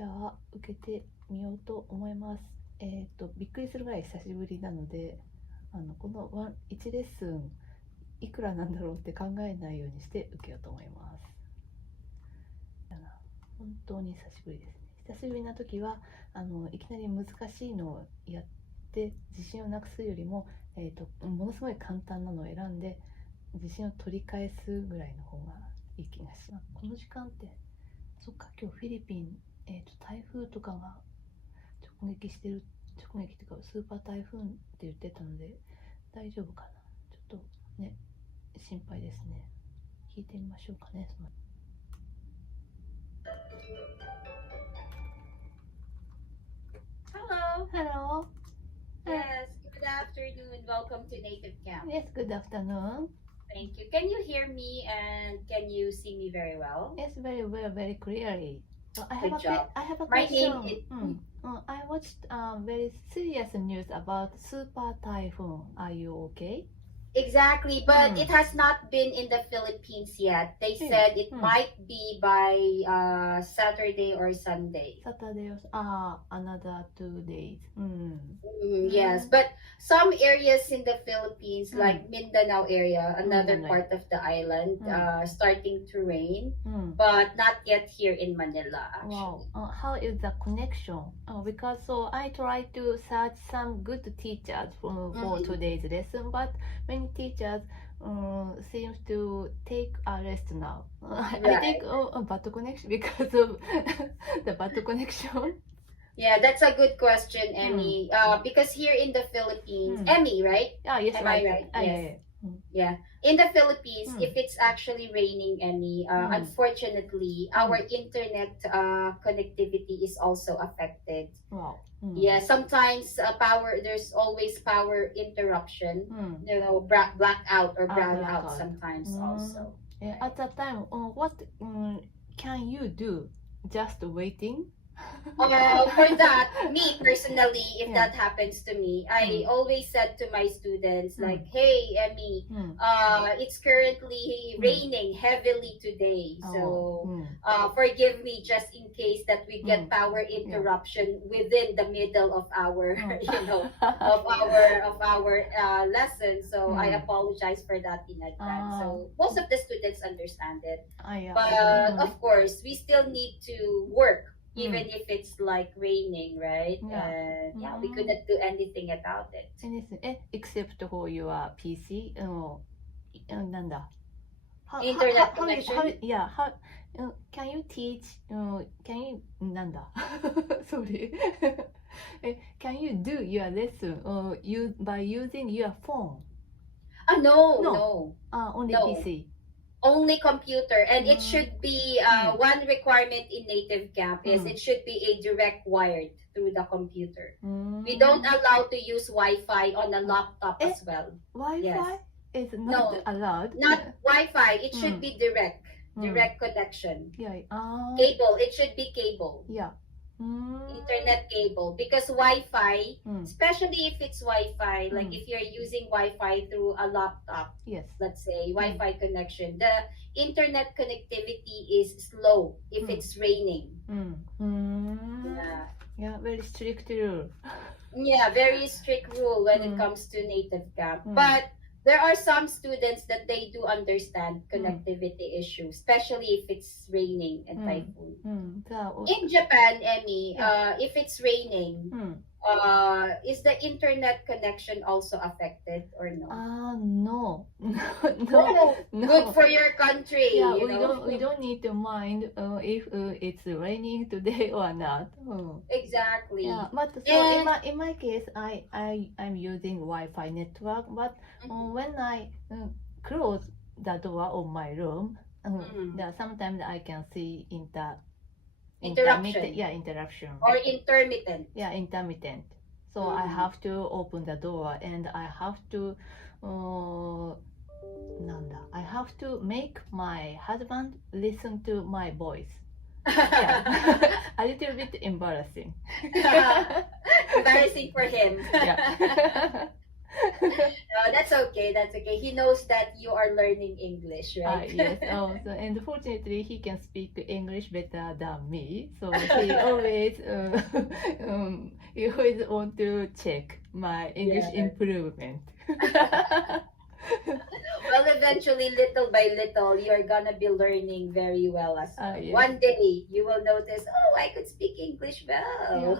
じゃあ受けてみようと思います。びっくりするぐらい久しぶりなので、この1レッスンいくらなんだろうって考えないようにして受けようと思います。本当に久しぶりですね。久しぶりな時はいきなり難しいのをやって自信をなくすよりも、ものすごい簡単なのを選んで自信を取り返すぐらいの方がいい気がします。この時間ってそっか、今日フィリピン、台風とかが直撃っていうかスーパー台風って言ってたので大丈夫かな。ちょっとね、心配ですね。聞いてみましょうかね。Hello. Yes, good afternoon. Welcome to Native Camp. Yes, good afternoon. Thank you. Can you hear me and can you see me very well? Yes, very well, very clearly. I Good job. have a My question. name is... I watched very serious news about super typhoon. Are you okay? Exactly, but it has not been in the Philippines yet. They said it might be by Saturday or Sunday. Saturday or another 2 days. Yes, but some areas in the Philippines, like Mindanao area, another part of the island, starting to rain, but not yet here in Manila, actually. Wow. How is the connection? Because I tried to search some good teachers for today's lesson, but many teachers seems to take a rest now. I think a bad connection because of the bad connection. Yeah, that's a good question, Emmy. Because here in the Philippines, Emmy, right? Yes, Am right. I right? Yes. Yeah. In the Philippines, if it's actually raining, Emmy, unfortunately, our internet connectivity is also affected. Wow. Yeah, sometimes there's always power interruption, blackout or brownout sometimes also. At that time, what can you do? Just waiting? For that, me personally, if that happens to me, I always said to my students, like, hey, Emmy, it's currently raining heavily today, so forgive me just in case that we get power interruption within the middle of our, of our lesson. So I apologize for that in advance. So most of the students understand it, but of course, we still need to work. Even if it's like raining, right? We couldn't do anything about it. Except for your PC? Internet connection? Can you teach? Sorry. Can you do your lesson by using your phone? No. Only PC. Only computer, and it should be one requirement in Native Camp is it should be a direct wired through the computer. We don't allow to use Wi-Fi on a laptop as well. Wi-Fi is not allowed. Not Wi-Fi. It should be direct connection. Cable. It should be cable. Internet cable, because Wi-Fi, especially if it's Wi-Fi, like if you're using Wi-Fi through a laptop, let's say Wi-Fi connection, the internet connectivity is slow if it's raining. Very strict rule. Very strict rule when it comes to Native Camp. But there are some students that they do understand connectivity issues, especially if it's raining and typhoon. In Japan, Emmy, if it's raining, is the internet connection also affected or no? No. Good for your country. We don't need to mind if it's raining today or not. Exactly. But so in my case, I'm using Wi-Fi network. But when I close the door of my room, sometimes I can see interruption. Interruption. Or intermittent. Intermittent. So I have to open the door and I have to make my husband listen to my voice. A little bit embarrassing. Embarrassing for him. No, that's okay. That's okay. He knows that you are learning English, right? Yes. So, and fortunately, he can speak English better than me. So he always, he always want to check my English Yeah. improvement. Well, eventually, little by little, you're gonna be learning very well as well. Yes. One day, you will notice, oh, I could speak English well.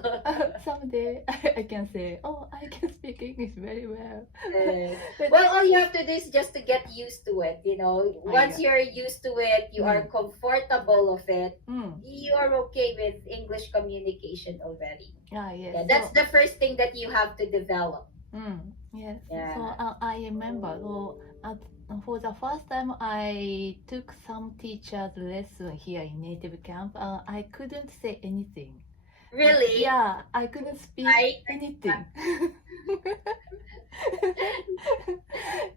Someday I can say, oh, I can speak English very well. But- Well, all you have to do is just to get used to it. You know, once you're used to it, you are comfortable of it. You are okay with English communication already. Yes. Yeah, that's the first thing that you have to develop. Yes. Yeah. So I remember. So for the first time, I took some teacher's lesson here in native camp. I couldn't say anything. Really? Yeah, I couldn't speak anything.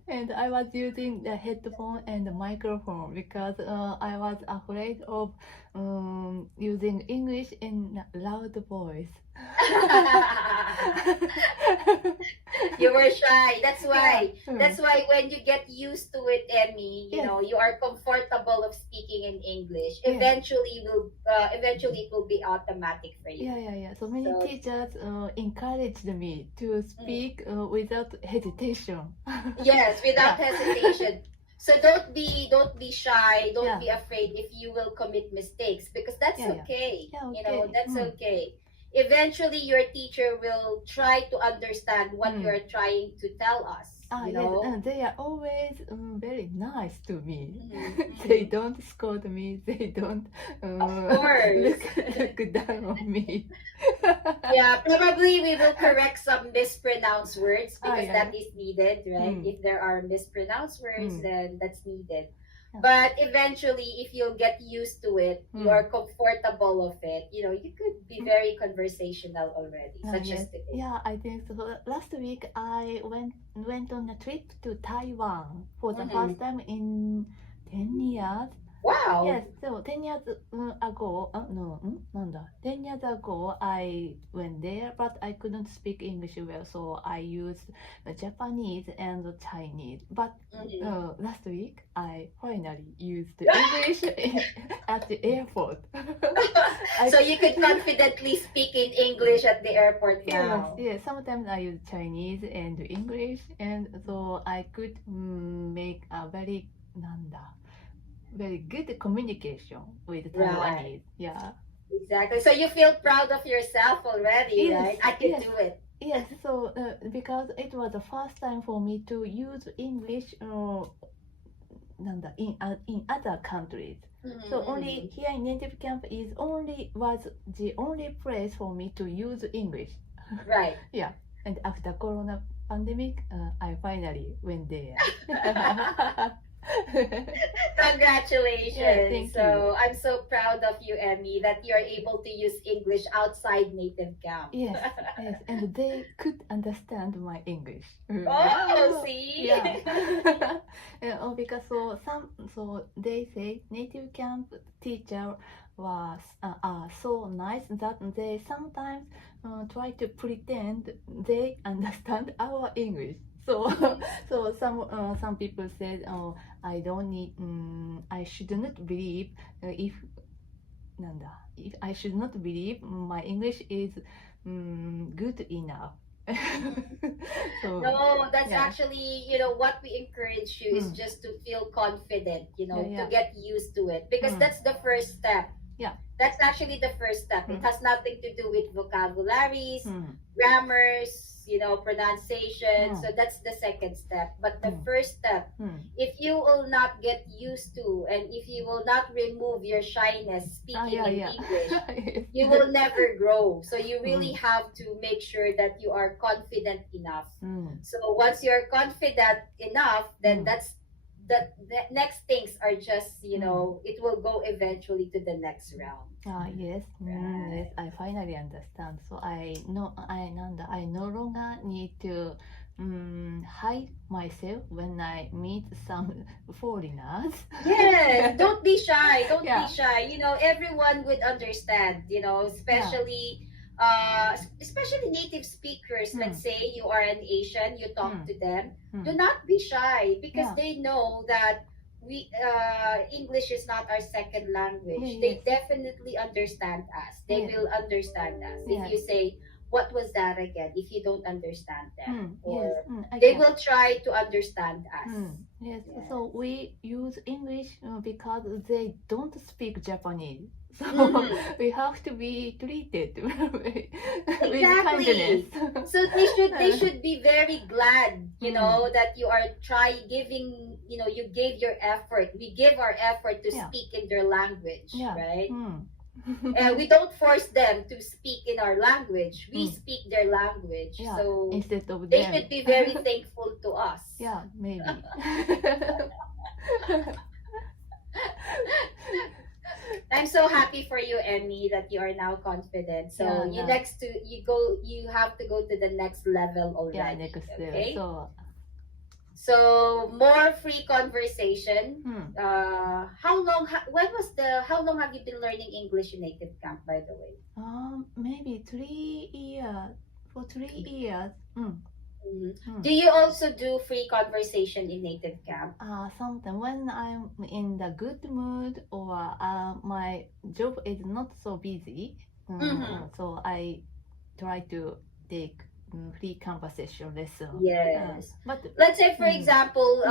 And I was using the headphone and the microphone because I was afraid of using English in a loud voice. You were shy. That's why. Yeah. That's why when you get used to it, Emmy, you know, you are comfortable of speaking in English. Yeah. Eventually it will be automatic for you. Yeah. So many teachers encouraged me to speak without hesitation. Yes, without hesitation. So don't be shy. Don't be afraid if you will commit mistakes because that's okay. Yeah, You know, okay. that's okay. Eventually, your teacher will try to understand what you are trying to tell us. You know? Yes, they are always very nice to me. Mhm. They don't scold me. They don't course. look down on me. Yeah, probably we will correct some mispronounced words because yeah. that is needed, right? Mm. If there are mispronounced words, then that's needed. Yeah. But eventually, if you'll get used to it, you Mm. are comfortable of it. You know, you could be very conversational already, such Yes. as today. Yeah, I think so. Last week I went on a trip to Taiwan for the first time in 10 years. Wow. Yes, so 10 years ago, 10 years ago I went there, but I couldn't speak English well, so I used Japanese and Chinese. But last week I finally used English at the airport. So you could confidently speak in English at the airport now. Yes, sometimes I use Chinese and English, and so I could make a very good communication with Taiwanese. Yeah. Exactly. So you feel proud of yourself already, Yes, right? I can yes. do it. Yes, so because it was the first time for me to use English in other countries. So only here in native camp was the only place for me to use English. Right. Yeah, and after Corona pandemic, I finally went there. Congratulations. Yeah, thank so I'm so proud of you, Emmy, that you're able to use English outside native camp. Yes, and they could understand my English. Oh, see? Yeah. Because so they say native camp teacher are so nice that they sometimes try to pretend they understand our English. So some people said, oh, I don't need, I should not believe if I should not believe my English is good enough. So, No, that's actually, you know, what we encourage you is just to feel confident, you know, to get used to it because that's the first step. Yeah. That's actually the first step. It has nothing to do with vocabularies, grammars, you know, pronunciation. So that's the second step. But the first step, if you will not get used to and if you will not remove your shyness speaking in English, you will never grow. So you really have to make sure that you are confident enough. So once you're confident enough, then the next things are just, you know, it will go eventually to the next round. Yes, yes, I finally understand. So I no longer need to hide myself when I meet some foreigners. Yes, don't be shy. Don't be shy. You know, everyone would understand, you know, especially especially native speakers, let's say you are an Asian, you talk to them, Mm. do not be shy, because Yeah. they know that English is not our second language. Yeah, They yes. definitely understand us. They Yeah. will understand us. Yeah. If you say, what was that again? If you don't understand them, or Yes. I they can. will try to understand us. Yes. Yes. So we use English because they don't speak Japanese. So we have to be treated with kindness. So they should be very glad, that you are giving, you gave your effort. We give our effort to speak in their language, right? We don't force them to speak in our language. We speak their language. So instead of they them. should be very thankful to us. Yeah, maybe. I'm so happy for you, Emmy, that you are now confident. So you have to go to the next level already. Yeah, next okay? level. So more free conversation. How long have you been learning English in Native Camp, by the way? Maybe 3 years. For 3 years. Do you also do free conversation in Native Camp? Sometimes when I'm in the good mood or my job is not so busy, so I try to take free conversation lesson. Yes. But let's say, for example,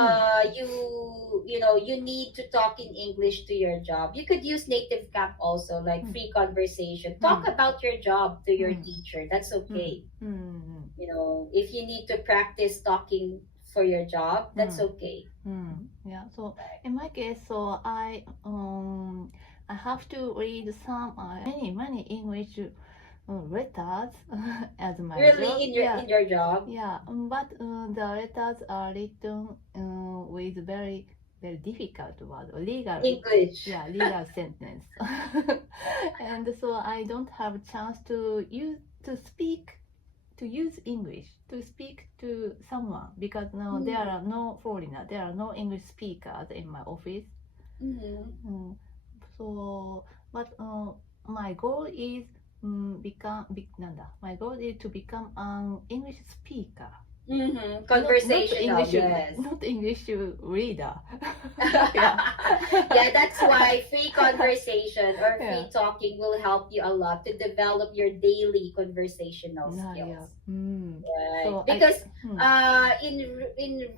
you need to talk in English to your job. You could use Native Camp also, like free conversation. Talk about your job to your teacher. That's okay. If you need to practice talking for your job, that's okay. Yeah. So in my case, so I have to read some many English letters as my job. In your job? Yeah, but the letters are written with very difficult word, legal English. Yeah, legal sentence, and so I don't have chance to use English to speak to someone because there are no foreigner, there are no English speakers in my office. So, but my goal is my goal is to become an English speaker. Conversational, not English reader. Yeah, that's why free conversation or free talking will help you a lot to develop your daily conversational skills. Yeah. Right. So because in